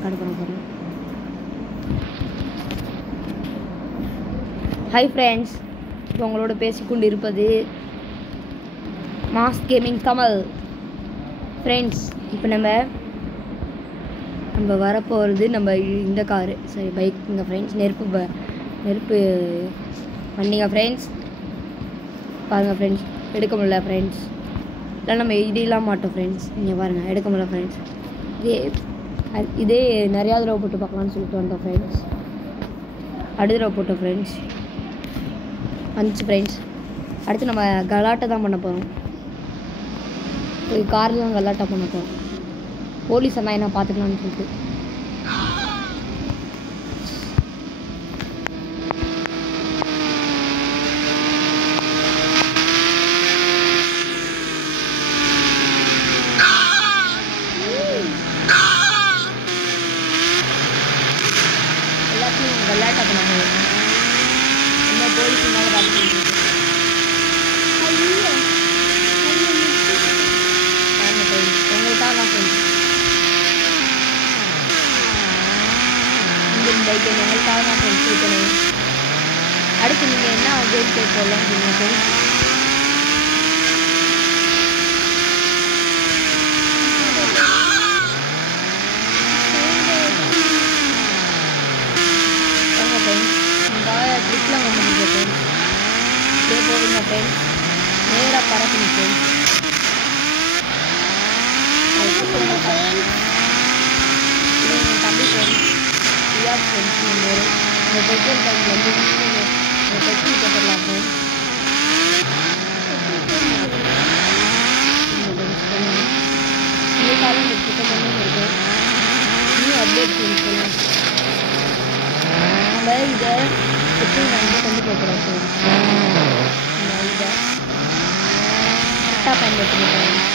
Record பண்ண போகிறேன். Hi friends, இப்போ உங்களோட பேசிக்கொண்டு இருப்பது மாஸ் கேமிங் கமல். ஃப்ரெண்ட்ஸ், இப்போ நம்ம வரப்போகிறது நம்ம இந்த காரு, சரி பைக்குங்க ஃப்ரெண்ட்ஸ். நெருப்பு வண்டிங்க ஃப்ரெண்ட்ஸ். பாருங்கள் ஃப்ரெண்ட்ஸ், எடுக்க முடியல ஃப்ரெண்ட்ஸ். இல்லை நம்ம இதெல்லாம் மாட்டோம் ஃப்ரெண்ட்ஸ். நீங்கள் பாருங்கள், எடுக்க முடியல ஃப்ரெண்ட்ஸ். இதே நிறையா தடவை போட்டு பார்க்கலான்னு சொல்லிட்டு வந்தோம் ஃப்ரெண்ட்ஸ். அடுத்த தடவை போட்டோம் ஃப்ரெண்ட்ஸ், வந்துச்சு ஃப்ரெண்ட்ஸ். அடுத்து நம்ம கலாட்டை தான் பண்ண போகிறோம். காரில் தான் கலாட்டா பண்ண போகிறோம். போலீஸ் எல்லாம் என்ன பார்த்துக்கலான்னு சொல்லிட்டு. எல்லாத்தையும் கலாட்டா பண்ண போகிறோம். என்ன போலீஸ் இருந்தாலும் பார்த்துக்கிட்டு உங்களுக்காக தான் ஃப்ரெண்ட்ஸ். இந்தியன் பைக் உங்களுக்காக தான் ஃப்ரெண்ட்ஸ் இருக்கணும். அடுத்து நீங்கள் என்ன கேம் பிளே போடலான்னு சொல்லுங்கள் ஃப்ரெண்ட்ஸ். வாங்க ஃப்ரெண்ட்ஸ், உங்களுக்காக ட்ரிப்லாம் கொண்டு வந்து ஃப்ரெண்ட்ஸ். இப்படியே போடுங்க ஃப்ரெண்ட்ஸ், நேராக பறக்குங்க ஃப்ரெண்ட்ஸ். தம்பி ஃப்ரெண்ட்ஸ், ரியாஸ் ஃப்ரெண்ட்ஸ், இந்த பெட்ரோல் பங்க் வந்து பெட்ரோல் போட்டுடலாம் ஃப்ரெண்ட்ஸ். உங்களுக்காக இந்த புத்தகமே இருக்கு. இன்னும் அப்டேட் பண்ணிக்கலாம். நம்ம இதை பெட்ரோல் வந்து கொண்டு போகிறோம் ஃப்ரெண்ட்ஸ். நம்ம இதை கரெக்டாக பயன்படுத்தணும்.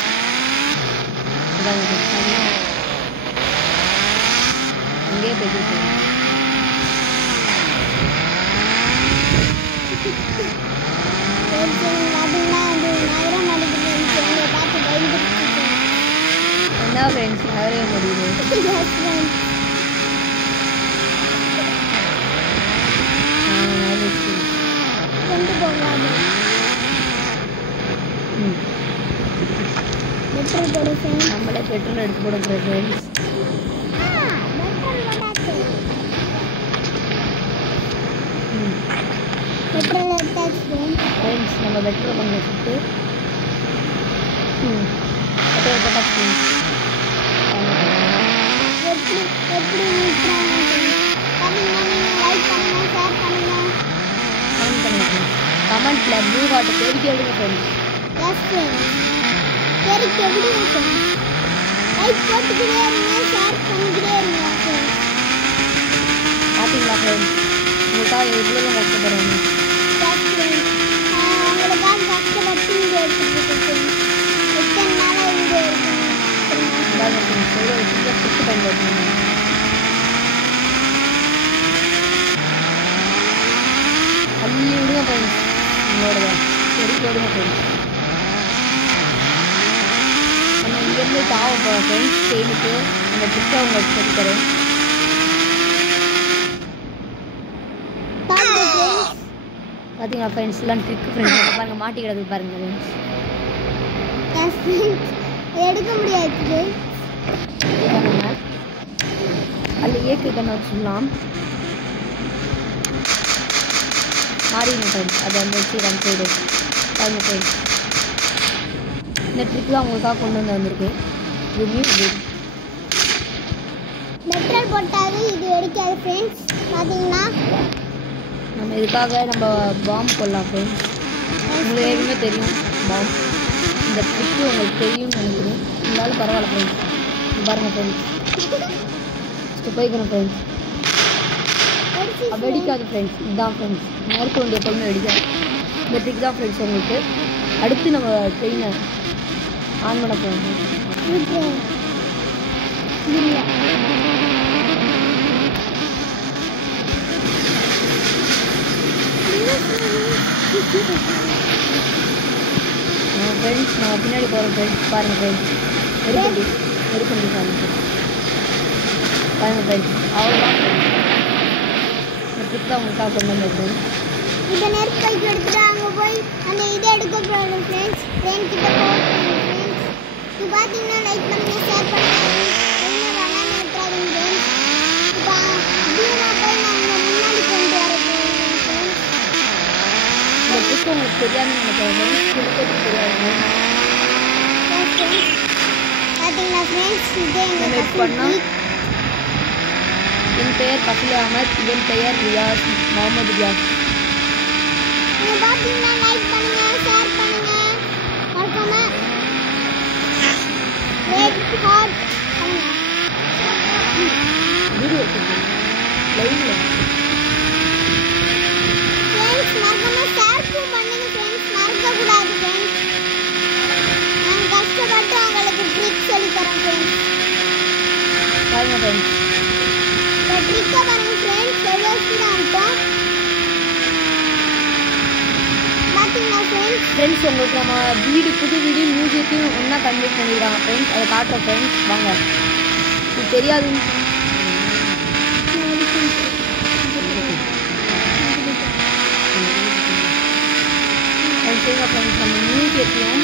அங்கேயே போயிட்டு என்ன ஃப்ரெண்ட்ஸ் நிறைய முடியுது. கொண்டு போகாது. நம்மளே பெட்ரோல் எடுத்து போட ஃப்ரெண்ட்ஸ். பெட்ரோல் எடுத்தாச்சு ஃப்ரெண்ட்ஸ். நம்ம பெட்ரோல் பண்ணி வச்சுட்டு பெட்ரோல் போட்டாச்சு ஃப்ரெண்ட்ஸ். கமெண்ட்டில் ப்ளூ ஹார்ட்டை தெரிவிக்க விடுங்க ஃப்ரெண்ட்ஸ். தெரிவிக்க விடுங்க ஃப்ரெண்ட்ஸ். லைக் போட்டுக்கிட்டே இருங்க, ஷேர் பண்ணிக்கிட்டே இருங்க ஃப்ரெண்ட்ஸ். பார்த்தீங்களா ஃப்ரெண்ட்ஸ், உங்களுக்காக எவ்வளோ கஷ்டப்படுறாங்க. உங்களுக்காக கஷ்டப்பட்டு வீடியோ எடுத்துகிட்டு ஃப்ரெண்ட்ஸ். எத்தனை நாளாக வீடியோ எடுக்கணும் பயன்படுத்தணும். அள்ளி விடுங்க ஃப்ரெண்ட்ஸ், உங்களோட தெரிவிக்க விடுங்க ஃப்ரெண்ட்ஸ். நம்ம இங்கேருந்து தாவ போகிறோம் ஃப்ரெண்ட்ஸ். செயினுக்கு அந்த ட்ரிக்கை உங்களுக்கு சொல்லித்தரேன். பார்த்தீங்களா ஃப்ரெண்ட்ஸ், எல்லாம் ட்ரிக் ஃப்ரெண்ட்ஸ். பாருங்கள், மாட்டி கிடக்கு பாருங்கள் ஃப்ரெண்ட்ஸ். எடுக்க முடியாது. அதில் ஏக்கு கண்ணை வச்சுக்கலாம். மாறிங்க ஃப்ரெண்ட்ஸ், அதை வந்து வச்சு ரன் சைடு பாருங்க ஃப்ரெண்ட்ஸ். இந்த ட்ரிக் தான் உங்களுக்காக கொண்டு வந்து வந்திருக்கு. இது பெட்ரோல் போட்டாது இது வெடிக்காது ஃப்ரெண்ட்ஸ். பார்த்தீங்கன்னா நம்ம இதுக்காக நம்ம பாம்பு போடலாம் ஃப்ரெண்ட்ஸ். உங்களுக்கு எதுவுமே தெரியும் பாம்பு. இந்த ட்ரிக்கு உங்களுக்கு தெரியும்னு நினைக்கிறேன். இருந்தாலும் பரவாயில்ல ஃப்ரெண்ட்ஸ். பாருங்கள் ஃப்ரெண்ட்ஸ், போய்க்கணும் ஃப்ரெண்ட்ஸ். வெடிக்காது ஃப்ரெண்ட்ஸ். இதுதான் ஃப்ரெண்ட்ஸ், நறுக்க வேண்டிய பொண்ணு வெடிக்காது. இந்த ட்ரிக் தான் ஃப்ரெண்ட்ஸ் உங்களுக்கு. அடுத்து நம்ம செயினை ஆன் பண்ண போகிறோம். ஃப்ரெண்ட்ஸ் நான் பின்னாடி போகிறேன் ஃப்ரெண்ட்ஸ். பாருங்கள் ஃப்ரெண்ட்ஸ், நெருக்கண்டி பாருங்கள். பாருங்க ஃப்ரெண்ட்ஸ், அவ்வளோதான் இந்த ட்ரிப் தான் உங்களுக்காக கொண்டு வந்திருக்கேன். இந்த நெருப்பு பைக் எடுத்துட்டு அங்கே போய் அந்த இதை எடுக்க போகிறோம் ஃப்ரெண்ட்ஸ். ட்ரெயின் கிட்ட போகிறோம் ஃப்ரெண்ட்ஸ். இது பார்த்தீங்கன்னா லைக் பண்ணுங்க, ஷேர் பண்ணுங்க, என்ன வேணாலும் விட்டுறாதீங்க ஃப்ரெண்ட்ஸ். இப்போ இப்படியே போய் நாங்கள் முன்னாடி கொண்டு வர போகிறோம் ஃப்ரெண்ட்ஸ். இந்த ட்ரிப் உங்களுக்கு தெரியாதுன்னு நினைக்கிறேன் ஃப்ரெண்ட்ஸ், திருப்பதி தெரியாது. பார்த்தீங்களா ஃப்ரெண்ட்ஸ், இதே எங்கள் வெயிட் பண்ணோம். என் பெயர் கஃபில் அஹமத், இதன் பெயர் ரியாஸ் முகமது ரியாஸ். நீங்கள் பார்த்தீங்கன்னா லைக் பண்ணுங்க, ஷேர் பண்ணுங்க, மறக்காம ரெட் ஹார்ட் பண்ணுங்க. வீடியோ எடுத்துருக்கேன் லைவ்ல ஃப்ரெண்ட்ஸ். மறக்காம ஷேர் பண்ணுங்க ஃப்ரெண்ட்ஸ், மறக்கக்கூடாது ஃப்ரெண்ட்ஸ். நாங்கள் கஷ்டப்பட்டு உங்களுக்கு ட்ரிக் சொல்லித்தரோம் ஃப்ரெண்ட்ஸ். பாருங்க ஃப்ரெண்ட்ஸ், இந்த ட்ரிக்கை பாருங்க ஃப்ரெண்ட்ஸ், எவ்வளோ ஸ்பீடாக இருக்கும் பார்த்தீங்களா ஃப்ரெண்ட்ஸ். ஃப்ரெண்ட்ஸ் உங்களுக்கு நம்ம வீடு புது வீடு மியூசியத்தையும் ஒன்றா கன்வெர்ட் பண்ணிடுறாங்க ஃப்ரெண்ட்ஸ். அதை காட்டுறோம் ஃப்ரெண்ட்ஸ், வாங்க. இது தெரியாதுன்னு ஃப்ரெண்ட்ஸ் நம்ம மியூசியத்தையும்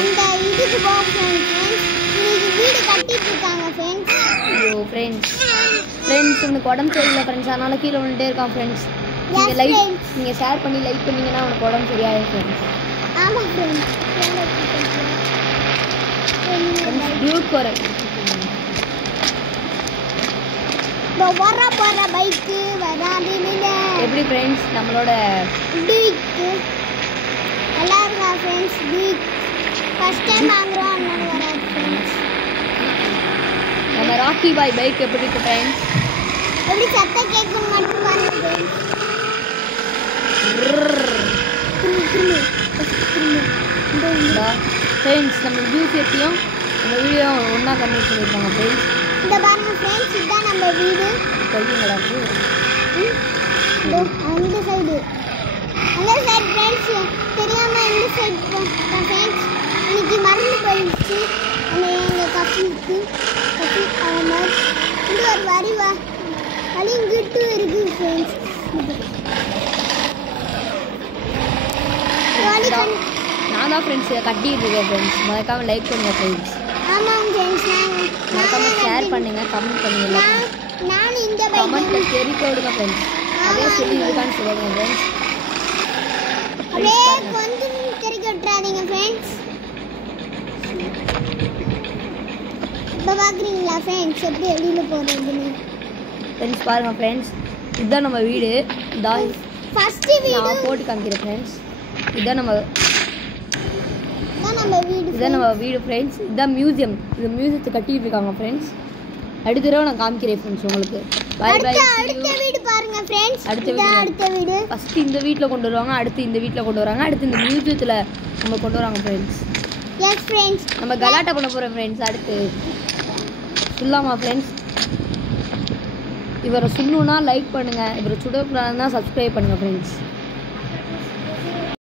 அந்த இதுக்கு போக ஃப்ரெண்ட்ஸ். இன்னைக்கு வீடு கட்டிட்டு இருக்காங்க ஃப்ரெண்ட்ஸ். ஐயோ ஃப்ரெண்ட்ஸ் உனக்கு உடம்பு சரியில்லை ஃப்ரெண்ட்ஸ், அதனால கீழே வந்துட்டே இருக்கான் ஃப்ரெண்ட்ஸ். நீங்கள் லைக் நீங்கள் ஷேர் பண்ணி லைக் பண்ணிங்கன்னா உனக்கு உடம்பு சரியாயிடும் ஃப்ரெண்ட்ஸ். ஆமாம் ஃப்ரெண்ட்ஸ். டியூக் போகிற வர பைக்கு வராது எப்படி ஃப்ரெண்ட்ஸ் நம்மளோட டியூக்கு நல்லா இருக்கா ஃப்ரெண்ட்ஸ். டியூக் ஃபர்ஸ்ட் டைம் வாங்குறோம், அதனால வராது ஃப்ரெண்ட்ஸ். நம்ம ராக்கி பாய் பைக் எப்படி இருக்கு ஃப்ரெண்ட்ஸ்? எப்படி சத்தம் கேட்கும் மட்டும் பாருங்க ஃப்ரெண்ட்ஸ். ஃப்ரெண்ட்ஸ் நம்ம மியூசியத்தையும் நம்ம வீடியோ ஒன்றா கன்வெர்ட் பண்ணியிருக்காங்க ஃப்ரெண்ட்ஸ். இந்த பாருங்க ஃப்ரெண்ட்ஸ், இதுதான் நம்ம வீடு. சொல்லுங்களா அந்த சைடு ஃப்ரெண்ட்ஸ், தெரியாமல் இந்த சைடு ஃப்ரெண்ட்ஸ். இன்னைக்கு மறந்து போயிடுச்சு அந்த எங்கள் கஃபிக்கு அஹமத். இது ஒரு வழி இங்கிட்டு இருக்கு ஃப்ரெண்ட்ஸ். நான் தான் ஃப்ரெண்ட்ஸ் இதை கட்டிட்டு இருக்கேன் ஃப்ரெண்ட்ஸ். மறக்காம லைக் பண்ணுங்க ஃப்ரெண்ட்ஸ். ஆமாம் ஃப்ரெண்ட்ஸ். மறக்காம ஷேர் பண்ணுங்க, கமெண்ட் பண்ணுங்க. நான் இந்த கமெண்ட்ல தெரிவிக்க விடுங்க ஃப்ரெண்ட்ஸ். அதே சொல்லி இருக்கான்னு சொல்லுங்க ஃப்ரெண்ட்ஸ். அப்படியே கொஞ்சம் தெரிவிக்க விட்டுறாதீங்க ஃப்ரெண்ட்ஸ். இப்போ பார்க்குறீங்களா ஃப்ரெண்ட்ஸ் எப்படி வெளியில் போகிறதுன்னு? ஃப்ரெண்ட்ஸ் பாருங்க ஃப்ரெண்ட்ஸ், இதுதான் நம்ம வீடு. ஃபர்ஸ்ட் வீடு நான் போட்டு காமிக்கிறேன் ஃப்ரெண்ட்ஸ். இதுதான் நம்ம வீடு ஃப்ரெண்ட்ஸ். இதுதான் மியூசியம். இந்த மியூசியத்தை கட்டிட்டு இருக்காங்க ஃப்ரெண்ட்ஸ். அடுத்த தடவை நான் காமிக்கிறேன் ஃப்ரெண்ட்ஸ் உங்களுக்கு. Bye bye. அடுத்த வீடு பாருங்க ஃப்ரெண்ட்ஸ். அடுத்த வீடு ஃபர்ஸ்ட் இந்த வீட்டில் கொண்டு வருவாங்க, அடுத்து இந்த வீட்டில் கொண்டு வராங்க, அடுத்து இந்த மியூசியத்தில் நம்ம கொண்டு வராங்க ஃப்ரெண்ட்ஸ். S friends. நம்ம கலாட்டா பண்ண போகிறோம் ஃப்ரெண்ட்ஸ். அடுத்து சொல்லாமா ஃப்ரெண்ட்ஸ்? இவரை சொல்லணுன்னா லைக் பண்ணுங்கள், இவரை சுடக்கூடாதுன்னா சப்ஸ்கிரைப் பண்ணுங்கள் ஃப்ரெண்ட்ஸ்.